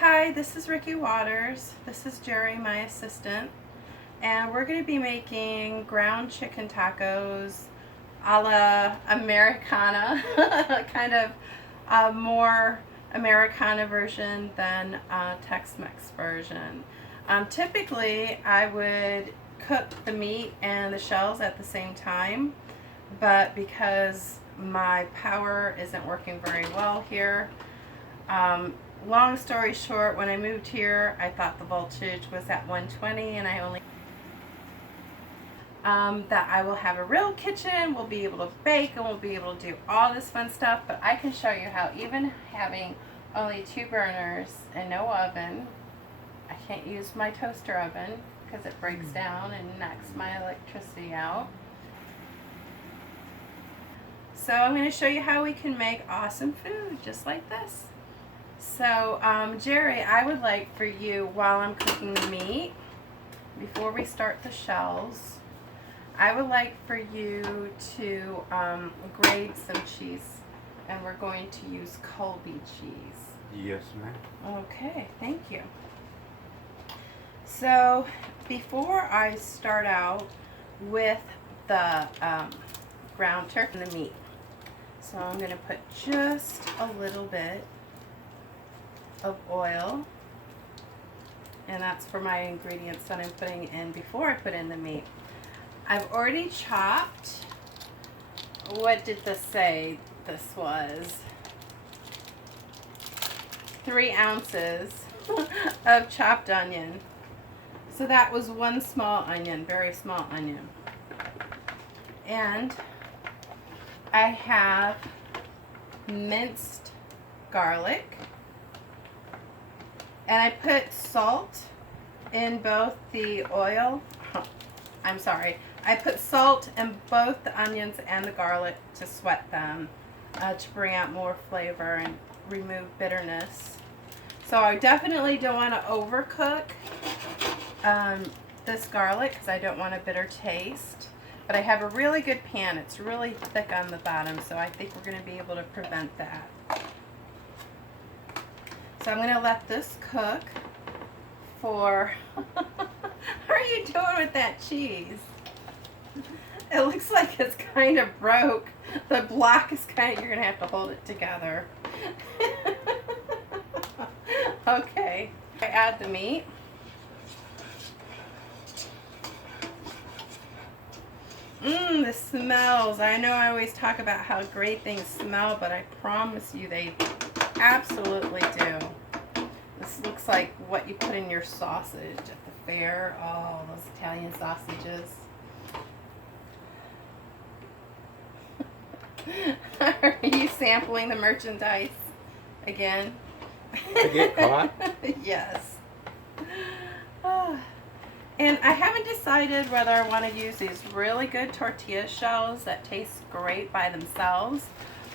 Hi, this is Rikki Waters. This is Jerry, my assistant, and we're going to be making ground chicken tacos a la Americana, kind of a more Americana version than a Tex-Mex version. Typically, I would cook the meat and the shells at the same time, but because my power isn't working very well here, long story short, when I moved here, I thought the voltage was at 120 and I only that I will have a real kitchen, we'll be able to bake, and we'll be able to do all this fun stuff. But I can show you how even having only 2 burners and no oven, I can't use my toaster oven because it breaks down and knocks my electricity out. So I'm going to show you how we can make awesome food just like this. So, Jerry, I would like for you, while I'm cooking the meat, before we start the shells, I would like for you to grate some cheese, and we're going to use Colby cheese. Yes, ma'am. Okay, thank you. So, before I start out with the ground turkey and the meat, so I'm going to put just a little bit of oil, and that's for my ingredients that I'm putting in before I put in the meat. I've already chopped, what did this say? This was 3 ounces of chopped onion. So that was 1 small onion, very small onion. And I have minced garlic. And I put salt in both the oil. I'm sorry. I put salt in both the onions and the garlic to sweat them, to bring out more flavor and remove bitterness. So I definitely don't want to overcook this garlic because I don't want a bitter taste. But I have a really good pan. It's really thick on the bottom, so I think we're going to be able to prevent that. So I'm going to let this cook for, how are you doing with that cheese? It looks like it's kind of broke. The block is kind of, you're going to have to hold it together. Okay, I add the meat. The smells. I know I always talk about how great things smell, but I promise you they absolutely do. This looks like what you put in your sausage at the fair. Oh, those Italian sausages. Are you sampling the merchandise again? To get caught? Yes. And I haven't decided whether I want to use these really good tortilla shells that taste great by themselves,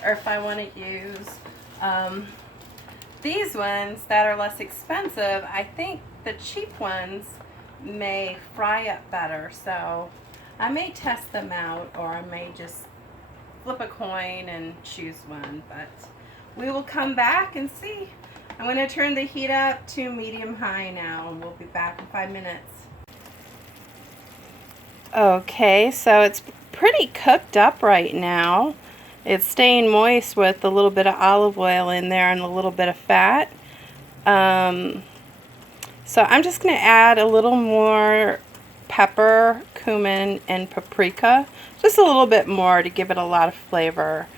or if I want to use these ones that are less expensive. I think the cheap ones may fry up better, so I may test them out, or I may just flip a coin and choose one, but we will come back and see. I'm going to turn the heat up to medium-high now, and we'll be back in 5 minutes. Okay, so it's pretty cooked up right now. It's staying moist with a little bit of olive oil in there and a little bit of fat. So I'm just going to add a little more pepper, cumin, and paprika. Just a little bit more to give it a lot of flavor.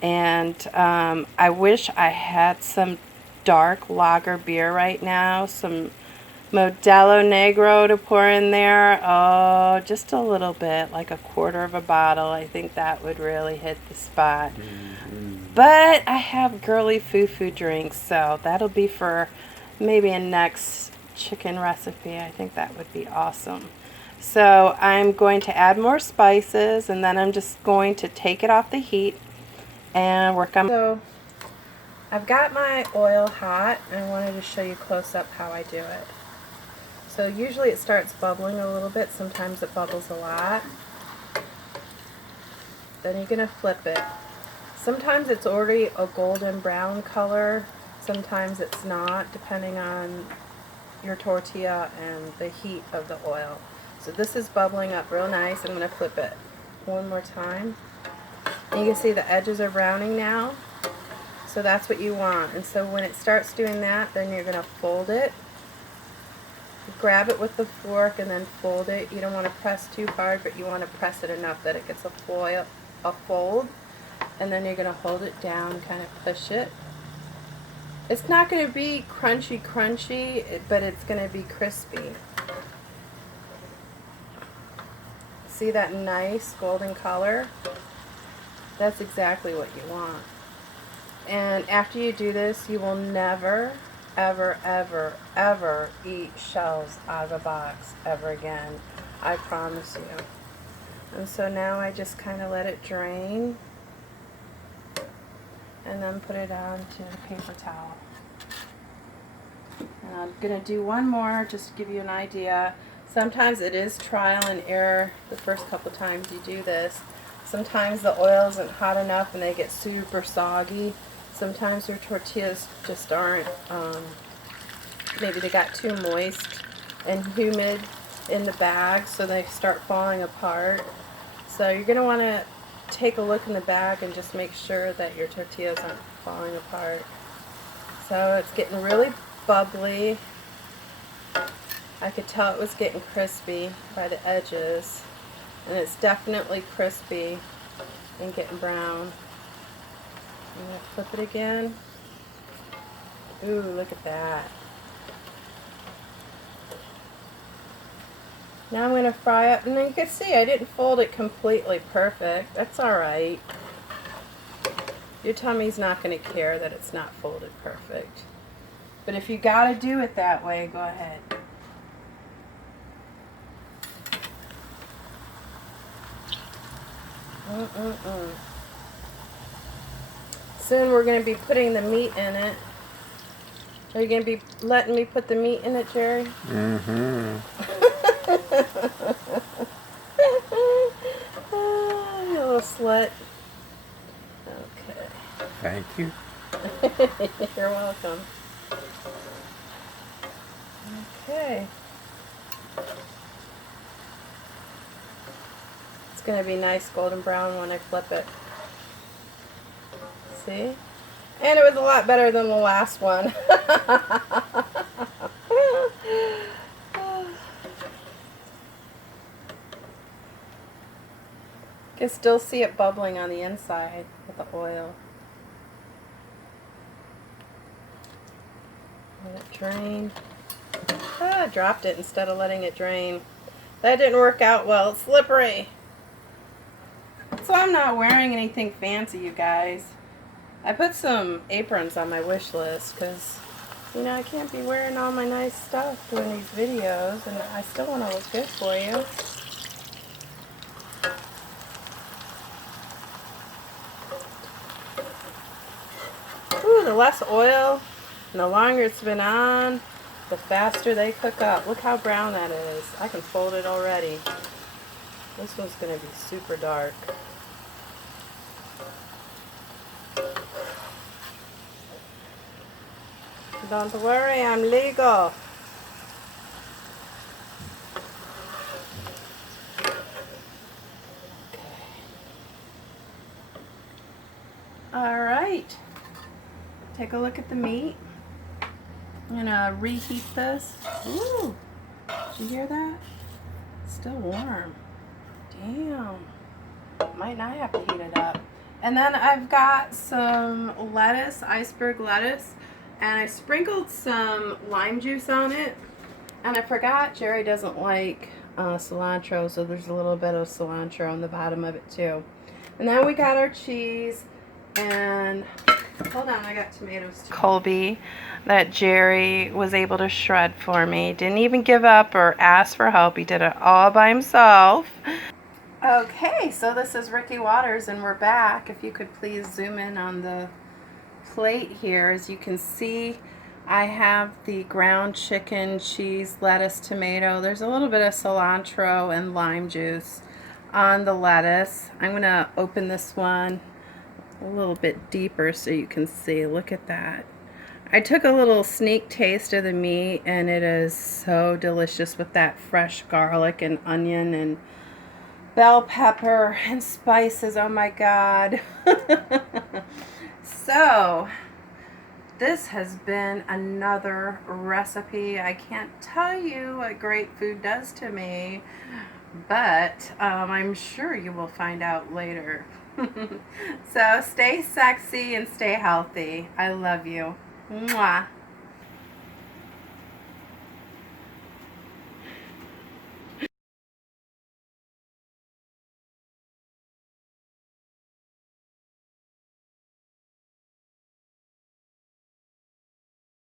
And I wish I had some dark lager beer right now. Some Modelo Negro to pour in there. Oh, just a little bit, like a quarter of a bottle. I think that would really hit the spot. But I have girly foo-foo drinks, so that'll be for maybe a next chicken recipe. I think that would be awesome. So I'm going to add more spices, and then I'm just going to take it off the heat and work on. So I've got my oil hot, and I wanted to show you close up how I do it. So usually it starts bubbling a little bit, sometimes it bubbles a lot. Then you're going to flip it. Sometimes it's already a golden brown color, Sometimes it's not, depending on your tortilla and the heat of the oil. So this is bubbling up real nice. I'm going to flip it one more time. And you can see the edges are browning now. So that's what you want. And so when it starts doing that, then you're going to fold it. Grab it with the fork and then fold it. You don't want to press too hard, but you want to press it enough that it gets a fold. And then you're going to hold it down, kind of push it. It's not going to be crunchy, but it's going to be crispy. See that nice golden color? That's exactly what you want. And after you do this, you will never, ever, ever, ever eat shells out of a box ever again. I promise you. And so now I just kind of let it drain. And then put it onto the paper towel. And I'm going to do one more just to give you an idea. Sometimes it is trial and error the first couple times you do this. Sometimes the oil isn't hot enough and they get super soggy. Sometimes your tortillas just aren't, maybe they got too moist and humid in the bag, so they start falling apart. So you're going to want to take a look in the bag and just make sure that your tortillas aren't falling apart. So it's getting really bubbly. I could tell it was getting crispy by the edges, and it's definitely crispy and getting brown. I'm going to flip it again. Ooh, look at that. Now I'm going to fry up, and then you can see I didn't fold it completely perfect. That's alright. Your tummy's not going to care that it's not folded perfect. But if you got to do it that way, go ahead. Soon we're going to be putting the meat in it. Are you going to be letting me put the meat in it, Jerry? Mm-hmm. Oh, you little slut. Okay. Thank you. You're welcome. Okay. It's going to be nice golden brown when I flip it. See? And it was a lot better than the last one. You can still see it bubbling on the inside with the oil. Let it drain. I dropped it instead of letting it drain. That didn't work out well. It's slippery. So I'm not wearing anything fancy, you guys. I put some aprons on my wish list because, you know, I can't be wearing all my nice stuff doing these videos, and I still want to look good for you. Ooh, the less oil and the longer it's been on, the faster they cook up. Look how brown that is. I can fold it already. This one's going to be super dark. Don't worry, I'm legal. Okay. All right. Take a look at the meat. I'm gonna reheat this. Ooh, did you hear that? It's still warm. Damn. Might not have to heat it up. And then I've got some lettuce, iceberg lettuce, and I sprinkled some lime juice on it. And I forgot Jerry doesn't like cilantro, so there's a little bit of cilantro on the bottom of it too. And then we got our cheese, and hold on, I got tomatoes too. Colby that Jerry was able to shred for me. Didn't even give up or ask for help. He did it all by himself. Okay, so this is Rikki Waters, and we're back. If you could please zoom in on the plate here. As you can see, I have the ground chicken, cheese, lettuce, tomato. There's a little bit of cilantro and lime juice on the lettuce. I'm going to open this one a little bit deeper so you can see. Look at that. I took a little sneak taste of the meat, and it is so delicious with that fresh garlic and onion and bell pepper and spices. Oh my God. So, this has been another recipe. I can't tell you what great food does to me, but I'm sure you will find out later. So stay sexy and stay healthy. I love you. Mwah.